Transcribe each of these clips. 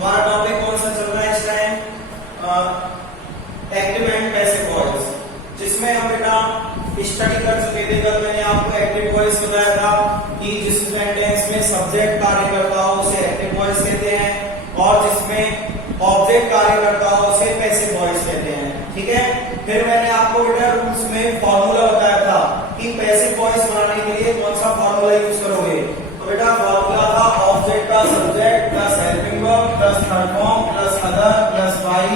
हमारा टॉपिक कौन सा चल रहा है इस time? Active and passive voice, जिसमें हम बेटा स्टडी कर चुके थे। कल मैंने आपको एक्टिव वॉइस बताया था कि जिस सेंटेंस में सब्जेक्ट कार्य करता हो उसे एक्टिव वॉइस कहते हैं, और जिसमें ऑब्जेक्ट कार्य करता हो उसे पैसिव वॉइस कहते हैं। ठीक है, फिर मैंने आपको बेटा रूल्स में फॉर्मूला बताया था कि पैसिव वॉइस बनाने के लिए कौन सा फॉर्मूला यूज करोगे। तो बेटा फॉर्मूला था ऑब्जेक्ट का subject plus helping verb plus third form plus other plus by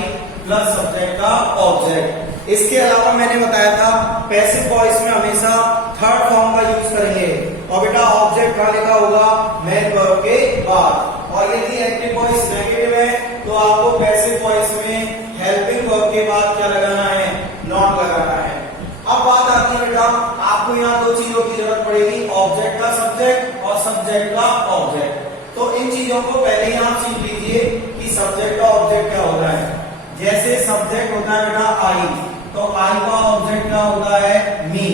plus subject का ऑब्जेक्ट। इसके अलावा मैंने बताया था पैसिव वॉइस में हमेशा थर्ड फॉर्म का यूज करेंगे, और बेटा ऑब्जेक्ट का लिखा होगा मेन वर्ब के बाद। और यदि एक्टिव वॉइस नेगेटिव है तो आपको पैसिव वॉइस में हेल्पिंग वर्ब के बाद क्या लगाना है? नॉट लगाना है। अब बात आती है बेटा, आपको यहाँ दो चीजों की जरूरत पड़ेगी, ऑब्जेक्ट का सब्जेक्ट और सब्जेक्ट का ऑब्जेक्ट। तो इन चीजों को पहले ही आप सीख लीजिए कि सब्जेक्ट का ऑब्जेक्ट क्या होता है। जैसे सब्जेक्ट होता है बेटा आई, तो आई का ऑब्जेक्ट क्या होता है? मी।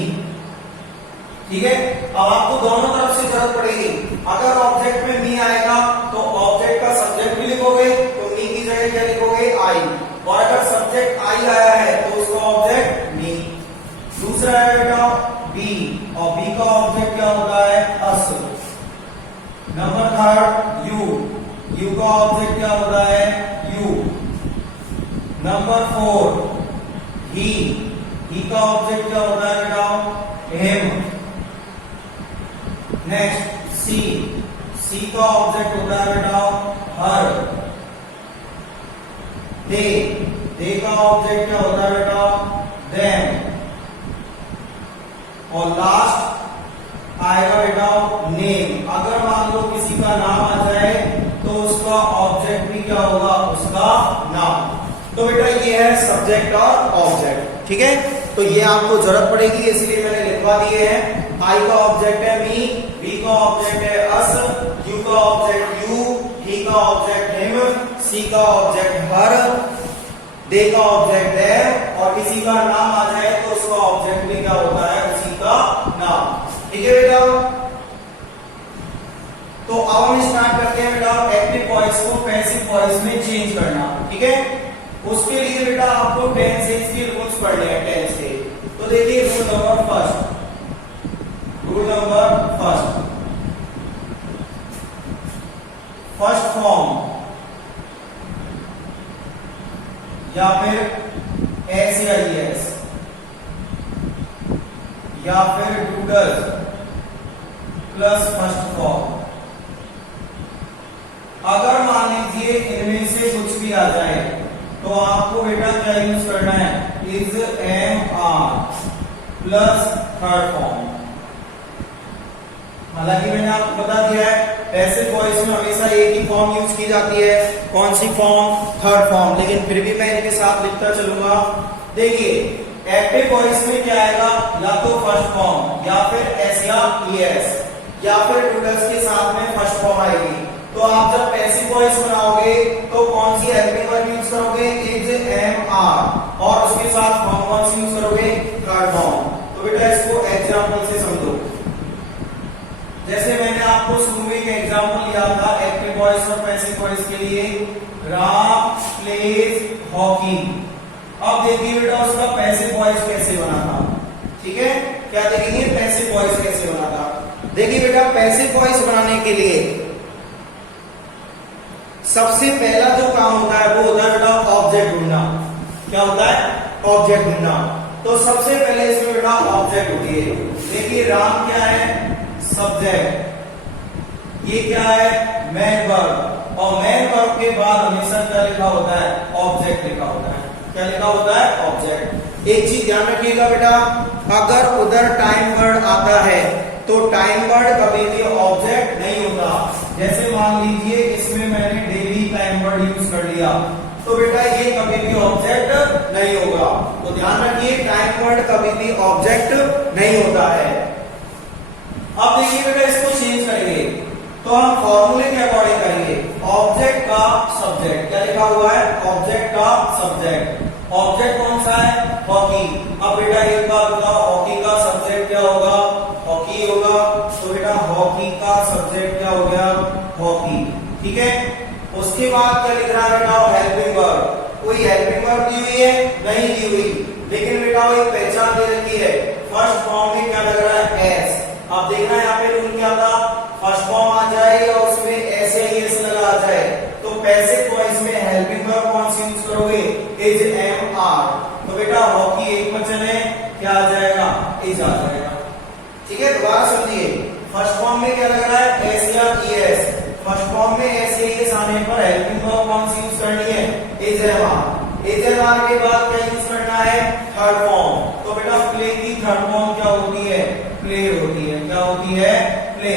ठीक है, अब आपको दोनों तरफ से जरूरत पड़ेगी। अगर ऑब्जेक्ट में मी आएगा तो ऑब्जेक्ट का सब्जेक्ट भी लिखोगे, तो मी की जगह क्या लिखोगे? आई। और अगर सब्जेक्ट आई आया है तो उसका ऑब्जेक्ट मी। दूसरा है बेटा बी, और बी का ऑब्जेक्ट क्या होता है? अस। नंबर थर्ड यू, यू का ऑब्जेक्ट क्या होता है? यू। नंबर फोर ही, ही का ऑब्जेक्ट क्या होता है बेटा? हिम। नेक्स्ट सी, सी का ऑब्जेक्ट होता है बेटा हर। दे, दे का ऑब्जेक्ट क्या होता है बेटा? देम। और लास्ट आएगा बेटा नेम। अगर मान लो किसी का नाम आ जाए तो उसका ऑब्जेक्ट भी क्या होगा? उसका नाम। तो बेटा ये है सब्जेक्ट और ऑब्जेक्ट। ठीक है, तो ये आपको जरूरत पड़ेगी, इसलिए मैंने लिखवा दिए हैं। आई का ऑब्जेक्ट है मी, बी का ऑब्जेक्ट है अस, यू का ऑब्जेक्ट यू, ही का ऑब्जेक्ट हिम, सी का ऑब्जेक्ट हर, दे का ऑब्जेक्ट है, और किसी का नाम आ जाए तो उसका ऑब्जेक्ट भी क्या होता है? उसी का नाम। ठीक है बेटा, तो अब हम स्टार्ट करते हैं बेटा एक्टिव वॉइस को पैसिव वॉइस में चेंज करना। ठीक है, उसके लिए बेटा आपको टेंसेस के रूल्स पढ़ने हैं। टेंस के तो देखिए rule number first, rule number first form या फिर एस या एस या फिर डूडल प्लस फर्स्ट फॉर्म। अगर मान लीजिए इनमें से कुछ भी आ जाए तो आपको बेटा क्या यूज करना है? Is am are plus third form. हालांकि मैंने आपको बता दिया है पैसिव वॉइस में हमेशा एक ही फॉर्म यूज की जाती है। कौन सी फॉर्म? Third form. लेकिन फिर भी मैं इनके साथ लिखता चलूंगा। देखिए एक्टिव वॉइस में क्या आएगा? या तो फर्स्ट फॉर्म या फिर एस या ईएस या फिर डूडल्स के साथ में फर्स्ट फॉर्म आएगी। तो आप जब पैसिव वॉइस बनाओगे तो कौन सी हेल्पिंग वर्ब यूज करोगे? इज एम आर, और उसके साथ फॉर्म कौन सी यूज करोगे? Third form. तो बेटा इसको एग्जांपल से समझो। जैसे मैंने आपको शुरू में एक एग्जांपल लिया था एक्टिव वॉइस और पैसिव वॉइस के लिए, राम प्लेज हॉकी। अब देखिए बेटा उसका पैसिव वॉइस कैसे बना था। ठीक है, क्या देखेंगे? पैसिव वॉइस कैसे बना था। देखिए बेटा पैसिव वॉइस बनाने के लिए सबसे पहला जो काम होता है वो होता है बेटा ऑब्जेक्ट ढूंढना। क्या होता है? ऑब्जेक्ट ढूंढना। तो सबसे पहले इसमें बेटा ऑब्जेक्ट होती है। देखिए राम क्या है? सब्जेक्ट। ये क्या है? Main verb. और मेन वर्ब के बाद हमेशा क्या लिखा होता है? ऑब्जेक्ट लिखा होता है। क्या लिखा होता है? ऑब्जेक्ट। एक चीज ध्यान रखिएगा बेटा, अगर उधर टाइम वर्ड आता है तो टाइम वर्ड कभी भी ऑब्जेक्ट नहीं होता। जैसे मान लीजिए इसमें मैंने डेली टाइम वर्ड यूज कर लिया तो बेटा ये कभी भी ऑब्जेक्ट नहीं होगा। तो ध्यान रखिए टाइम वर्ड कभी भी ऑब्जेक्ट नहीं होता है। अब देखिए बेटा इसको चेंज करेंगे तो हम फॉर्मूले के अकॉर्डिंग करेंगे। ऑब्जेक्ट का सब्जेक्ट, क्या लिखा हुआ है? ऑब्जेक्ट का सब्जेक्ट। ऑब्जेक्ट कौन सा है? हॉकी। अब बेटा एक बात बताओ, हॉकी का सब्जेक्ट क्या होगा? हॉकी होगा। तो बेटा हॉकी का सब्जेक्ट क्या हो गया? हॉकी। ठीक है, उसके उसके बाद क्या लिख रहा है बेटा, हेल्पिंग वर्ब। कोई हेल्पिंग वर्ब दी हुई है? नहीं दी हुई, लेकिन बेटा वो एक पहचान दे रखी है। फर्स्ट फॉर्म में क्या लग रहा है, एस। अब देखना यहाँ पे रूल क्या था, फर्स्ट फॉर्म आ जाए और उसमें ऐसे ही एस लगा आ जाए, तो पैसिव वॉइस में हेल्पिंग वर्ब कौन सी यूज करोगे, इज, एम, आर। तो बेटा हॉकी एक वचन है, क्या आ जाएगा, इज आ जाएगा। ठीक है, दोबारा समझिए, फर्स्ट फॉर्म में क्या लग रहा है, एस या ईएस। फर्स्ट फॉर्म में एस या ईएस आने पर हेल्पिंग वर्ब कौन सी यूज करनी है, is, am, are. Is, am, are के बाद क्या यूज करना है, थर्ड फॉर्म। तो बेटा प्ले की थर्ड फॉर्म क्या होती है, प्ले होती है। क्या होती है, प्ले।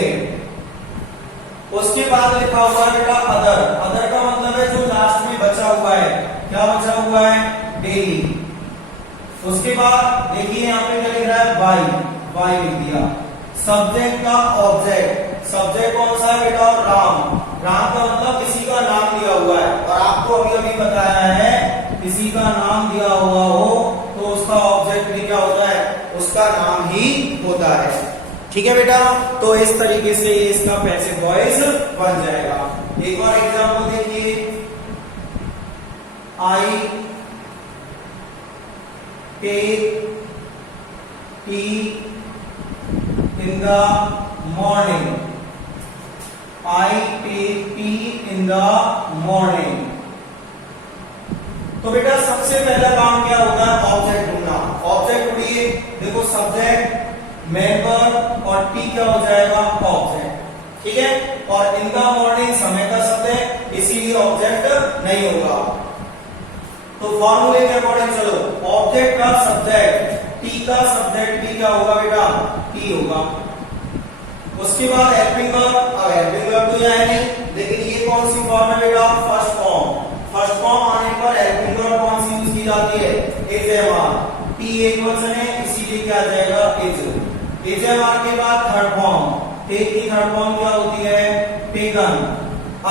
उसके बाद लिखा हुआ है बेटा अदर। अदर का मतलब है जो लास्ट में बचा हुआ है। क्या बचा हुआ है, डेली। उसके बाद देखिए यहाँ पे क्या लिख रहा है, बाई। बाई लिख दिया। सब्जेक्ट का ऑब्जेक्ट, सब्जेक्ट कौन सा है बेटा, राम। राम का मतलब किसी का नाम दिया हुआ है, और आपको अभी अभी बताया है किसी का नाम दिया हुआ हो तो उसका ऑब्जेक्ट भी क्या होता है, उसका नाम ही होता है। ठीक है बेटा, तो इस तरीके से इसका पैसिव वॉइस बन जाएगा। एक और एग्जांपल देखिए, I take tea in the morning. I take tea in the morning. तो बेटा सबसे पहला काम क्या होता है, ऑब्जेक्ट ढूंढना। ऑब्जेक्ट ढूंढिए, देखो सब्जेक्ट, मेंबर और टी क्या हो जाएगा, ऑब्जेक्ट। ठीक है, और इन द मॉर्निंग समय का शब्द है, इसीलिए ऑब्जेक्ट नहीं होगा। तो फॉर्मूले के अकॉर्डिंग चलो, ऑब्जेक्ट का सब्जेक्ट, टी का सब्जेक्ट भी क्या होगा बेटा, टी होगा। उसके बाद हेल्पिंग वर्ब। अब हेल्पिंग वर्ब तो यहाँ है नहीं, लेकिन ये कौन सी फॉर्म है बेटा, फर्स्ट फॉर्म। फर्स्ट फॉर्म आने पर हेल्पिंग वर्ब कौन सी यूज की जाती है, इज, एम, आर। टी एक वचन है, इसीलिए क्या आ जाएगा, इज। इज, एम, आर के बाद थर्ड फॉर्म। टेक की थर्ड फॉर्म क्या होती है, टेकन।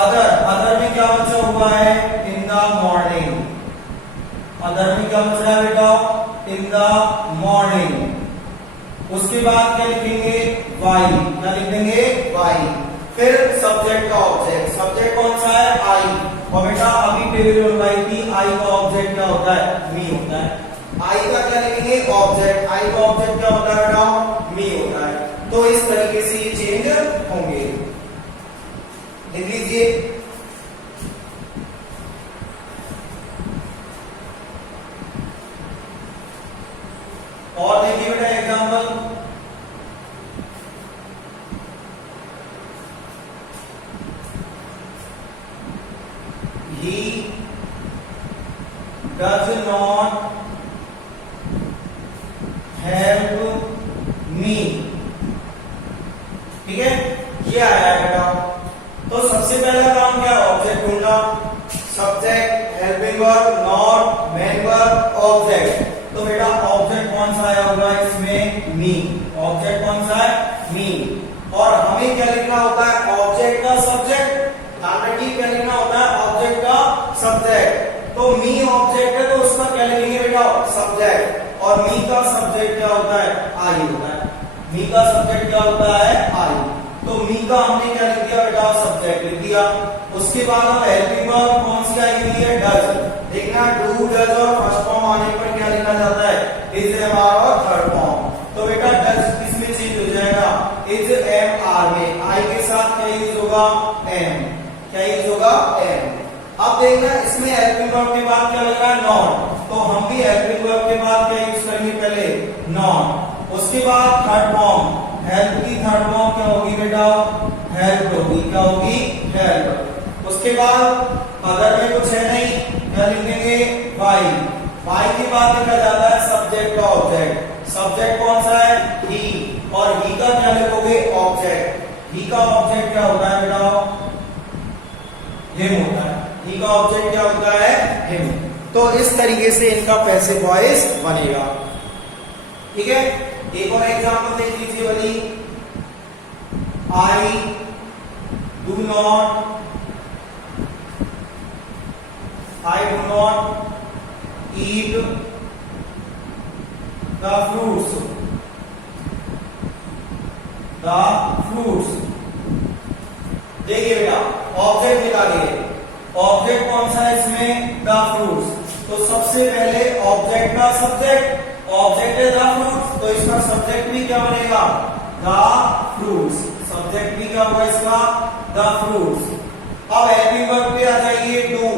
अदर, अदर में क्या बचा हुआ है, इन द मॉर्निंग। अदर में क्या बच रहा है बेटा, इन द मॉर्निंग। उसके बाद क्या लिखेंगे, वाई। क्या लिख देंगे, वाई। फिर सब्जेक्ट का ऑब्जेक्ट, सब्जेक्ट कौन सा है, आई। और बेटा अभी टेबल बनवाई थी, आई का ऑब्जेक्ट क्या होता है, मी होता है। आई का क्या लिखेंगे, ऑब्जेक्ट। आई का ऑब्जेक्ट क्या होता है बेटा, मी होता है। तो इस तरीके से ये चेंज होंगे, लिख लीजिए। और देखिए बेटा example, he does not help me। ठीक है, ये आया बेटा। तो सबसे पहला काम क्या, ऑब्जेक्ट ढूंढना। Subject, helping verb, not, main verb, object. तो बेटा ऑब्जेक्ट कौन सा आया होगा इसमें, मी। ऑब्जेक्ट कौन सा है, मी। और हमें क्या लिखना होता है, ऑब्जेक्ट का सब्जेक्ट। ध्यान रखिए क्या लिखना होता है, ऑब्जेक्ट का सब्जेक्ट। तो मी ऑब्जेक्ट है, तो उसका क्या लिखेंगे बेटा, सब्जेक्ट। और मी का सब्जेक्ट क्या होता है, आई होता है। मी का सब्जेक्ट क्या होता है, आई। तो मी का हमने क्या लिख दिया बेटा, सब्जेक्ट लिख दिया। उसके बाद हम हेल्पिंग वर्ब कौन सी आई हुई है, डज। देखना डू, डज और फर्स्ट फॉर्म आने पर क्या लिखा जाता है, इज, एम, आर और थर्ड फॉर्म। तो बेटा डज किसमें चेंज हो जाएगा, इज, एम, आर में। आई के साथ क्या यूज होगा, एम। क्या यूज होगा, एम। अब देखना इसमें हेल्पिंग वर्ब के बाद क्या लग रहा है, नॉट। तो हम भी हेल्पिंग वर्ब के बाद क्या यूज करेंगे, पहले नॉट। उसके बाद थर्ड फॉर्म, हेल्प की थर्ड फॉर्म क्या होगी बेटा, हेल्प होगी। क्या होगी, हेल्प। उसके बाद अदर में कुछ है नहीं, क्या लिखेंगे, वाई। वाई के बाद लिखा जाता है सब्जेक्ट का ऑब्जेक्ट। सब्जेक्ट कौन सा है, ही। और ही का क्या लिखोगे, ऑब्जेक्ट। ही का ऑब्जेक्ट क्या होता है बेटा, हिम होता है। ही का ऑब्जेक्ट क्या होता है, हिम। तो इस तरीके से इनका पैसिव वॉइस बनेगा। ठीक है, एक और एग्जांपल देख लीजिए वाली, I do not eat the fruits। देखिए बेटा ऑब्जेक्ट निकालिए। कौन सा है इसमें? The fruits. तो सबसे पहले ऑब्जेक्ट का सब्जेक्ट, ऑब्जेक्ट है द फ्रूट्स, तो इसका सब्जेक्ट भी क्या बनेगा? The fruits. सब्जेक्ट भी क्या होगा इसका? The fruits. अब हेल्पिंग वर्ब पे आ जाइए, डू।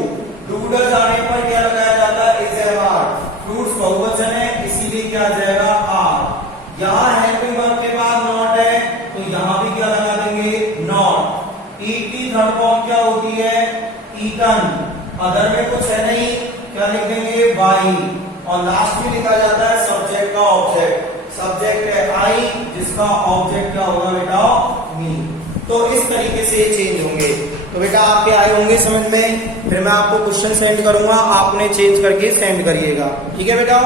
डू डज आने पर क्या लगाया जाता है? Is A R. फ्रूट्स बहुवचन है इसीलिए क्या आ जाएगा? आर। यहां हेल्पिंग वर्ब के बाद नॉट है तो यहां भी क्या लगा देंगे? नॉट। ईट की थर्ड फॉर्म क्या होती है? ईटन। अदर में कुछ है नहीं, क्या लिख देंगे? बाई। और लास्ट में लिखा जाता है सब्जेक्ट का ऑब्जेक्ट। सब्जेक्ट है आई, जिसका ऑब्जेक्ट क्या होगा बेटा? मी। तो इस तरीके से चेंज होंगे। तो बेटा आपके आए होंगे समझ में। फिर मैं आपको क्वेश्चन सेंड करूंगा, आपने चेंज करके सेंड करिएगा, ठीक है बेटा?